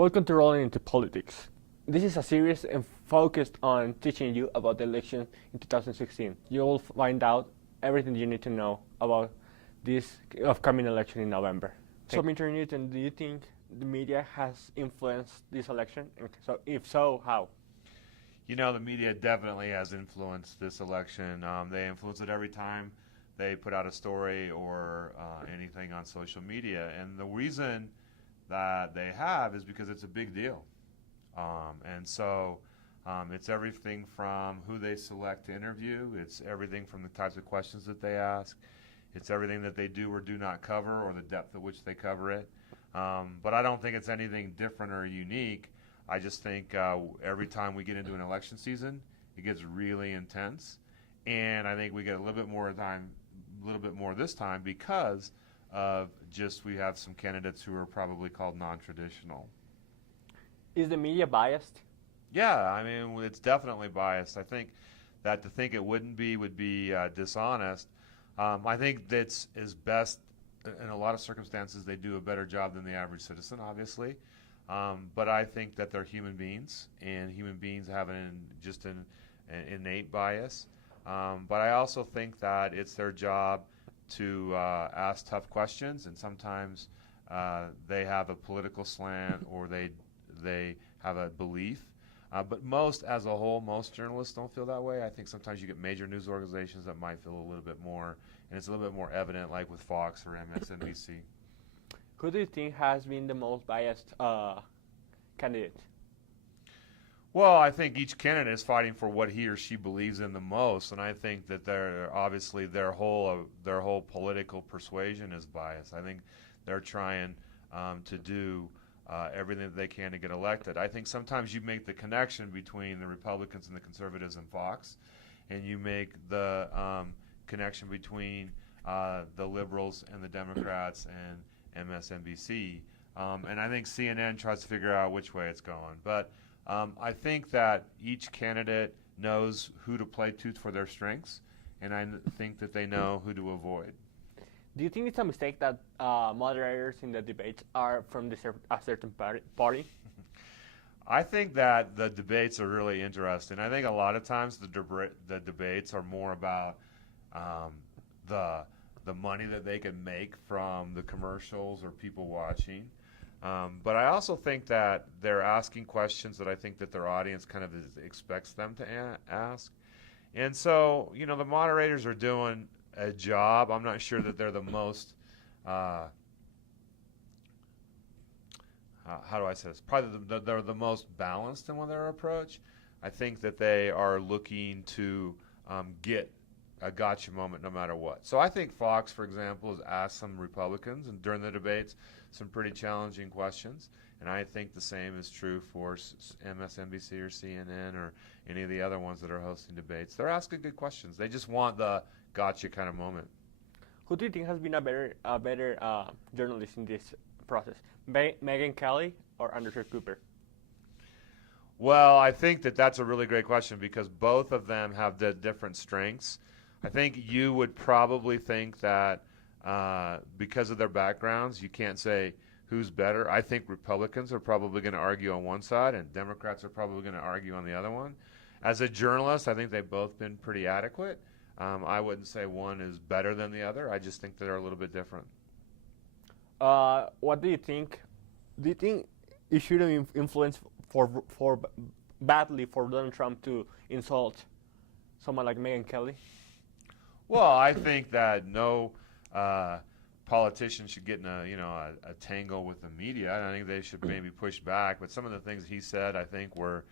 Welcome to Rolling into Politics. This is a series focused on teaching you about the election in 2016. You'll find out everything you need to know about this upcoming election in November. So, Mr. Newton, do you think the media has influenced this election? And so, if so, how? You know, the media definitely has influenced this election. They influence it every time they put out a story or anything on social media. And the reason that they have is because it's a big deal. It's everything from who they select to interview. It's everything from the types of questions that they ask. It's everything that they do or do not cover or the depth at which they cover it. But I don't think it's anything different or unique. I just think every time we get into an election season, it gets really intense. And I think we get a little bit more this time because of just we have some candidates who are probably called non-traditional. Is the media biased? Yeah, I mean, it's definitely biased. I think that to think it wouldn't be would be dishonest. I think that's is best in a lot of circumstances. They do a better job than the average citizen, obviously. But I think that they're human beings, and human beings have an innate bias. But I also think that it's their job to ask tough questions, and sometimes they have a political slant or they have a belief. But most journalists don't feel that way. I think sometimes you get major news organizations that might feel a little bit more, and it's a little bit more evident, like with Fox or MSNBC. Who do you think has been the most biased candidate? Well, I think each candidate is fighting for what he or she believes in the most, and I think that they're obviously their whole political persuasion is biased. I think they're trying to do everything that they can to get elected. I think sometimes you make the connection between the Republicans and the conservatives and Fox, and you make the connection between the liberals and the Democrats and MSNBC. And I think CNN tries to figure out which way it's going. But I think that each candidate knows who to play to for their strengths, and I think that they know who to avoid. Do you think it's a mistake that moderators in the debates are from a certain party? I think that the debates are really interesting. I think a lot of times the debates are more about the money that they can make from the commercials or people watching. But I also think that they're asking questions that I think that their audience kind of expects them to ask. And so, you know, the moderators are doing a job. I'm not sure that they're the most, how do I say this? Probably they're the most balanced in their approach. I think that they are looking to get a gotcha moment no matter what. So I think Fox, for example, has asked some Republicans and during the debates some pretty challenging questions, and I think the same is true for MSNBC or CNN or any of the other ones that are hosting debates. They're asking good questions. They just want the gotcha kind of moment. Who do you think has been a better journalist in this process, Megyn Kelly or Anderson Cooper? Well, I think that that's a really great question because both of them have the different strengths. I think you would probably think that because of their backgrounds, you can't say who's better. I think Republicans are probably going to argue on one side and Democrats are probably going to argue on the other one. As a journalist, I think they've both been pretty adequate. I wouldn't say one is better than the other. I just think they're a little bit different. What do you think? Do you think it should have influenced for badly for Donald Trump to insult someone like Megyn Kelly? Well, I think that no politician should get in a tangle with the media. I think they should maybe push back. But some of the things he said, I think, were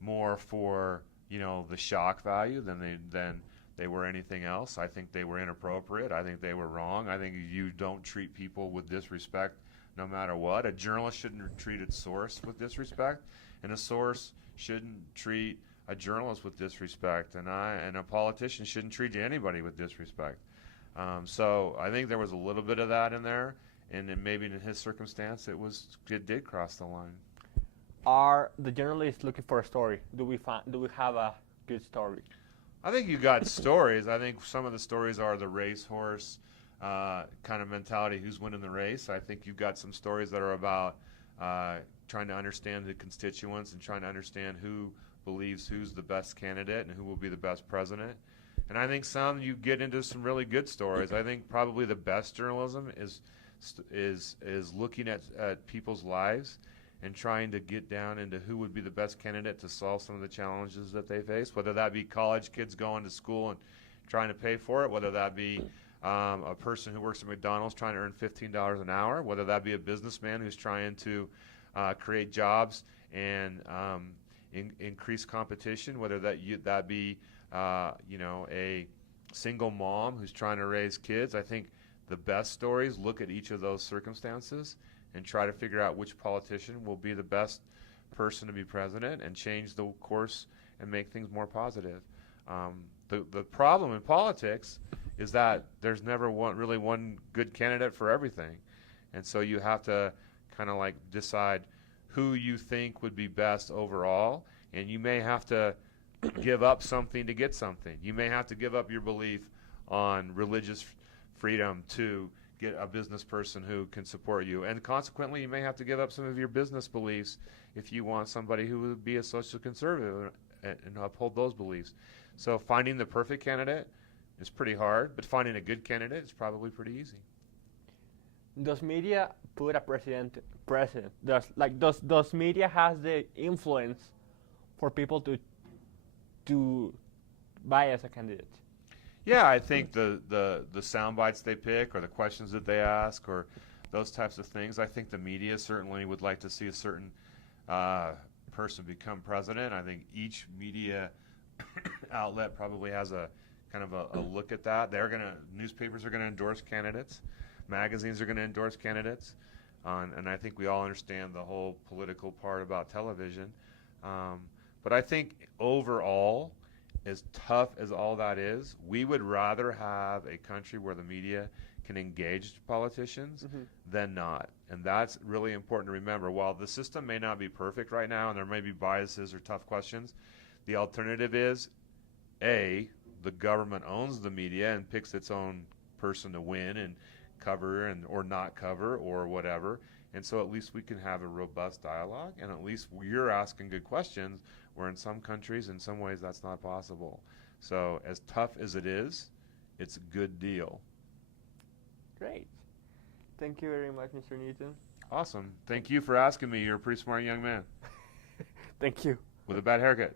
more for the shock value than they were anything else. I think they were inappropriate. I think they were wrong. I think you don't treat people with disrespect no matter what. A journalist shouldn't treat its source with disrespect, and a source shouldn't treat a journalist with disrespect, and a politician shouldn't treat anybody with disrespect. So I think there was a little bit of that in there, and then maybe in his circumstance it did cross the line. Are the journalists looking for a story? Do we have a good story? I think you got stories. I think some of the stories are the racehorse kind of mentality, who's winning the race. I think you've got some stories that are about trying to understand the constituents and trying to understand who believes who's the best candidate and who will be the best president. And I think some you get into some really good stories. I think probably the best journalism is looking at people's lives and trying to get down into who would be the best candidate to solve some of the challenges that they face, whether that be college kids going to school and trying to pay for it, whether that be a person who works at McDonald's trying to earn $15 an hour, whether that be a businessman who's trying to create jobs and increase competition, whether that be a single mom who's trying to raise kids. I think the best stories look at each of those circumstances and try to figure out which politician will be the best person to be president and change the course and make things more positive. The problem in politics is that there's never really one good candidate for everything. And so you have to kind of like decide who you think would be best overall, and you may have to give up something to get something. You may have to give up your belief on religious freedom to get a business person who can support you. And consequently, you may have to give up some of your business beliefs if you want somebody who would be a social conservative and uphold those beliefs. So finding the perfect candidate is pretty hard, but finding a good candidate is probably pretty easy. Does media put a president? Does media has the influence for people to buy as a candidate? Yeah, I think the sound bites they pick or the questions that they ask or those types of things, I think the media certainly would like to see a certain person become president. I think each media outlet probably has a kind of a look at that. Newspapers are going to endorse candidates. Magazines are going to endorse candidates. And I think we all understand the whole political part about television. But I think overall, as tough as all that is, we would rather have a country where the media can engage politicians than not. And that's really important to remember. While the system may not be perfect right now and there may be biases or tough questions, the alternative is, A, the government owns the media and picks its own person to win and cover or not cover or whatever. And so at least we can have a robust dialogue, and at least you're asking good questions, where in some countries, in some ways, that's not possible. So as tough as it is, it's a good deal. Great. Thank you very much, Mr. Newton. Awesome. Thank you for asking me. You're a pretty smart young man. Thank you. With a bad haircut.